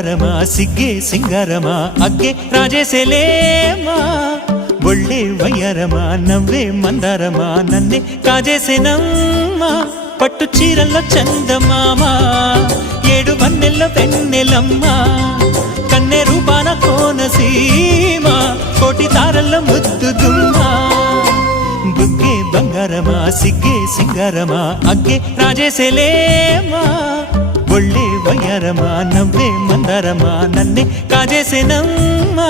ಬಂಗಾರಮಾ ಸಿಗ್ಗೆ ಸಿಂಗಾರಮಾ ಅಗ್ಗೆ ರಾಜೇಸೆಲೇಮಾ ಒಳ್ಳೆ వయ్యారమా నవ్వే మందారమా నన్నే కాజేసేనమ్మా పట్టు చీరల్లో చందమామ ఏడు వన్నెల్లో వెన్నెలమ్మ కన్నె రూపాన కోనసీమ కోటి తారల్లో ముద్దు గుమ్మ బుగ్గే బంగారమా సిగ్గే సింగారమా అగ్గే రాజేసెలేమా ఒళ్ళే వయ్యారమా నవ్వే మందారమా నన్నే కాజేసేనమ్మా